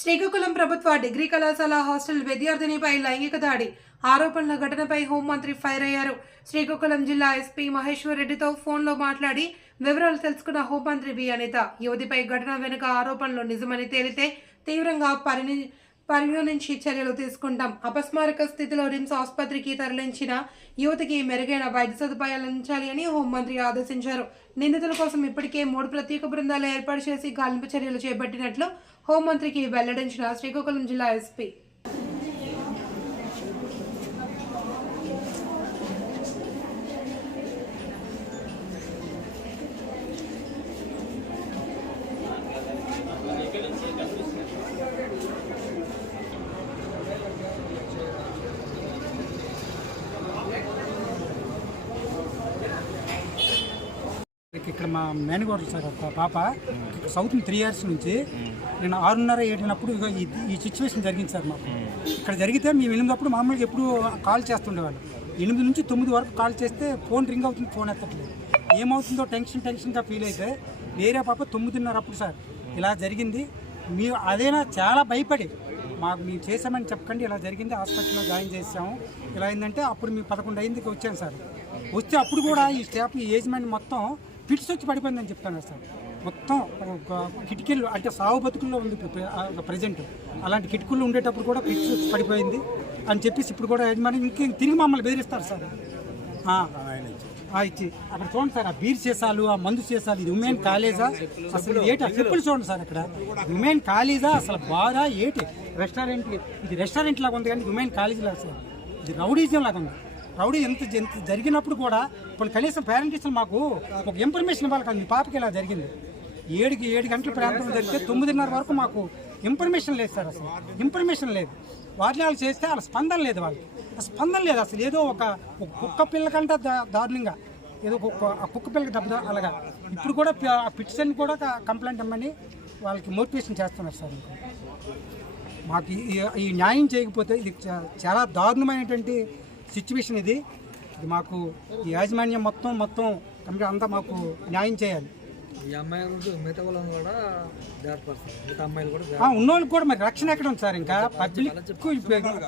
శ్రీకాకుళం ప్రభుత్వ డిగ్రీ కళాశాల హాస్టల్ విద్యార్థినిపై లైంగిక దాడి. ఆరోపణల ఘటనపై హోంమంత్రి ఫైర్ అయ్యారు. శ్రీకాకుళం జిల్లా ఎస్పీ మహేశ్వర్ రెడ్డితో ఫోన్లో మాట్లాడి వివరాలు తెలుసుకున్న హోంమంత్రి వి అనిత. యువతిపై ఘటన వెనుక ఆరోపణలు నిజమని తేలితే తీవ్రంగా పరిణి పరిగణించి చర్యలు తీసుకుంటాం. అపస్మారక స్థితిలో రిమ్స్ ఆసుపత్రికి తరలించిన యువతికి మెరుగైన వైద్య సదుపాయాలు అందించాలి అని హోంమంత్రి ఆదేశించారు. నిందితుల కోసం ఇప్పటికే మూడు ప్రత్యేక బృందాలు ఏర్పాటు చేసి గాలింపు చర్యలు చేపట్టినట్లు హోంమంత్రికి వెల్లడించిన శ్రీకాకుళం జిల్లా ఎస్పీ ఇక్కడ మా మేనగోడలు సార్ ఒక పాప ఇక్కడ సౌత్ త్రీ ఇయర్స్ నుంచి నేను ఆరున్నర ఏడినప్పుడు ఈ సిచ్యువేషన్ జరిగింది సార్ మాకు. ఇక్కడ జరిగితే మేము వెళ్ళినప్పుడు మామూలుగా ఎప్పుడు కాల్ చేస్తుండేవాళ్ళు. ఎనిమిది నుంచి తొమ్మిది వరకు కాల్ చేస్తే ఫోన్ రింగ్ అవుతుంది ఫోన్ ఎత్తట్లేదు. ఏమవుతుందో టెన్షన్ టెన్షన్గా ఫీల్ అయితే వేరే పాప తొమ్మిదిన్నర అప్పుడు సార్ ఇలా జరిగింది. మీ అదేనా చాలా భయపడి మాకు మేము చేసామని చెప్పకండి ఇలా జరిగింది హాస్పిటల్లో జాయిన్ చేసాము ఇలా అయిందంటే అప్పుడు మేము పదకొండు అయిందికి వచ్చాను సార్. వస్తే అప్పుడు కూడా ఈ స్టాఫ్ ఈ ఏజ్ మొత్తం ఫిట్స్ వచ్చి పడిపోయిందని చెప్తాను సార్. మొత్తం ఒక కిటికీలు అంటే సాగు బతుకుల్లో ఉంది ప్రజెంట్. అలాంటి కిటికీలు ఉండేటప్పుడు కూడా ఫిట్స్ వచ్చి పడిపోయింది. అని చెప్పేసి ఇప్పుడు కూడా యజమాని ఇంక తిరిగి మమ్మల్ని బెదిరిస్తారు సార్. ఇచ్చి. అక్కడ చూడండి సార్ ఆ బీర్ చేసాలు ఆ మందు చేసాలు ఇది ఉమెన్ కాలేజా? అసలు ఏటి? చెప్పులు చూడండి సార్ అక్కడ. ఉమెన్ కాలేజా? అసలు బాగా ఏటి? రెస్టారెంట్ ఇది రెస్టారెంట్ లాగా ఉంది కానీ ఉమెన్ కాలేజీ లాగా సార్. ఇది రౌడీజం లాగా ఉంది. రౌడీ ఎంత ఎంత జరిగినప్పుడు కూడా ఇప్పుడు కనీసం పేరెంట్స్ మాకు ఒక ఇన్ఫర్మేషన్ ఇవ్వాలి కదా మీ పాపకి ఇలా జరిగింది. ఏడుకి ఏడు గంటల ప్రాంతం జరిగితే తొమ్మిదిన్నర వరకు మాకు ఇన్ఫర్మేషన్ లేదు సార్ అసలు. ఇన్ఫర్మేషన్ లేదు. వాటిని వాళ్ళు చేస్తే వాళ్ళ స్పందన లేదు వాళ్ళకి. స్పందన లేదు అసలు. ఏదో ఒక కుక్క పిల్లకంటే దారుణంగా. ఏదో కుక్క ఆ కుక్క పిల్లకి దెబ్బ అలాగా. ఇప్పుడు కూడా ఆ పిటిషన్ కూడా కంప్లైంట్ ఇమ్మని వాళ్ళకి మోటివేషన్ చేస్తున్నారు సార్ మాకు ఈ- ఈ- న్యాయం చేయకపోతే ఇది చాలా దారుణమైనటువంటి సిచ్యువేషన్ ఇది. ఇది మాకు ఈ యాజమాన్యం మొత్తం మొత్తం కంప్లీట్ అంతా మాకు న్యాయం చేయాలి. ఈ అమ్మాయి గురించి మిగతా వాళ్ళని కూడా మిగతా అమ్మాయిలు కూడా ఉన్నోళ్ళకి కూడా మరి రక్షణ ఎక్కడ ఉంది సార్? ఇంకా పబ్లిక్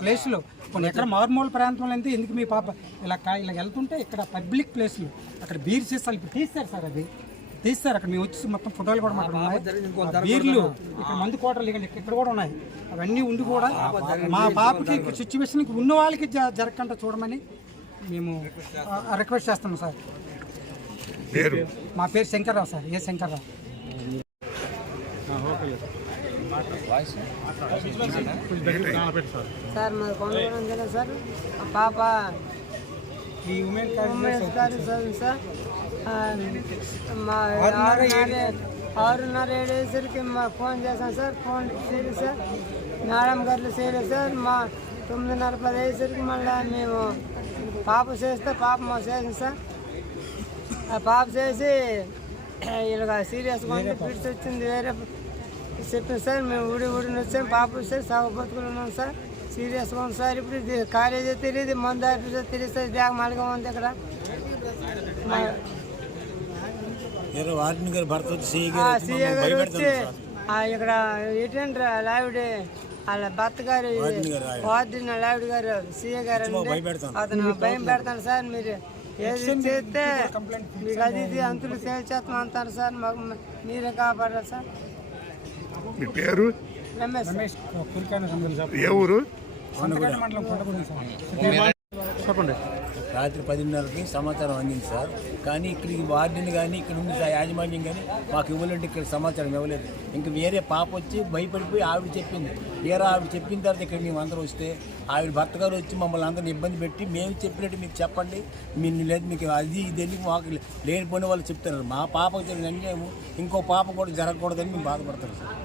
ప్లేస్లో. కొన్ని ఎక్కడ మారుమూల ప్రాంతంలో అయితే ఎందుకు మీ పాప ఇలా కా- ఇలా వెళ్తుంటే ఇక్కడ పబ్లిక్ ప్లేస్లో. అక్కడ బీర్ సీసాలు ఇప్పుడు తీస్తారు సార్ అది. తీస్తారు అక్కడ మేము వచ్చి మొత్తం ఫోటోలు కూడా మాకు ఉన్నాయి. ఆ బీర్లు ఇక్కడ మందు కోటలు ఇక్కడ ఇక్కడ కూడా ఉన్నాయి. అవన్నీ ఉండి కూడా మా పాపకి సిచ్యువేషన్కి ఉన్న వాళ్ళకి జ- జరగకుండా చూడమని మేము రిక్వెస్ట్ చేస్తున్నాం సార్. పేరు? మా పేరు Shankarrao sir A Shankarrao? Sir మాది జిల్లా సార్. ఆ పాప ఉమెన్ మా ఆరున్నర ఆరున్నర ఏడేసరికి మా ఫోన్ చేశాను సార్ ఫోన్ చేయలేదు సార్ మేడం గారు చేయలేదు సార్ మా తొమ్మిదిన్నర పది అయ్యేసరికి మళ్ళీ మేము పాప చేస్తే పాప మా చేసింది సార్ ఆ పాప చేసి ఇలాగ సీరియస్గా ఉంది ఫిట్స్ వచ్చింది వేరే చెప్పింది సార్ మేము ఊడి ఊడిని వచ్చాం పాప వస్తే సాగు బతుకులు ఉన్నాం సార్ సీరియస్గా ఉంది సార్ ఇప్పుడు ఇది కాలేజీ తెలియదు మందు ఆఫీసర్ తెలియదు సార్ బ్యాగ్ మాలిగా ఉంది ఇక్కడ. గారు వచ్చి సీఏ గారు ఇక్కడ ఏంటంటే లావిడ వాళ్ళ భర్త గారు వార్డెన్ లావిడ గారు సీఏ గారు. అతను భయం పెడతాను సార్ మీరు ఏది చేస్తే మీకు అది ఇది అంతులు తేల్చేస్తాం అంటారు సార్ మాకు మీరే కాపాడారు సార్. మీ పేరు? ఏ ఊరు? సార్. చెప్పండి. రాత్రి పదిన్నరకి సమాచారం అందింది సార్. కానీ ఇక్కడికి వార్డెన్ కానీ ఇక్కడ ఉంది సార్ యాజమాన్యం కానీ మాకు ఇవ్వలేంటే ఇక్కడ సమాచారం ఇవ్వలేదు. ఇంకా వేరే పాప వచ్చి భయపడిపోయి ఆవిడ చెప్పింది. వేరే ఆవిడ చెప్పిన తర్వాత ఇక్కడ మేము అందరం వస్తే ఆవిడ భర్త గారు వచ్చి మమ్మల్ని అందరిని ఇబ్బంది పెట్టి మేము చెప్పినట్టు మీకు చెప్పండి. మీరు లేదు మీకు అది ఇది మాకు లేనిపోయిన వాళ్ళు చెప్తున్నారు. మా పాపకు జరిగిన అన్యాయం ఇంకో పాప కూడా జరగకూడదని మేము బాధపడతారు సార్.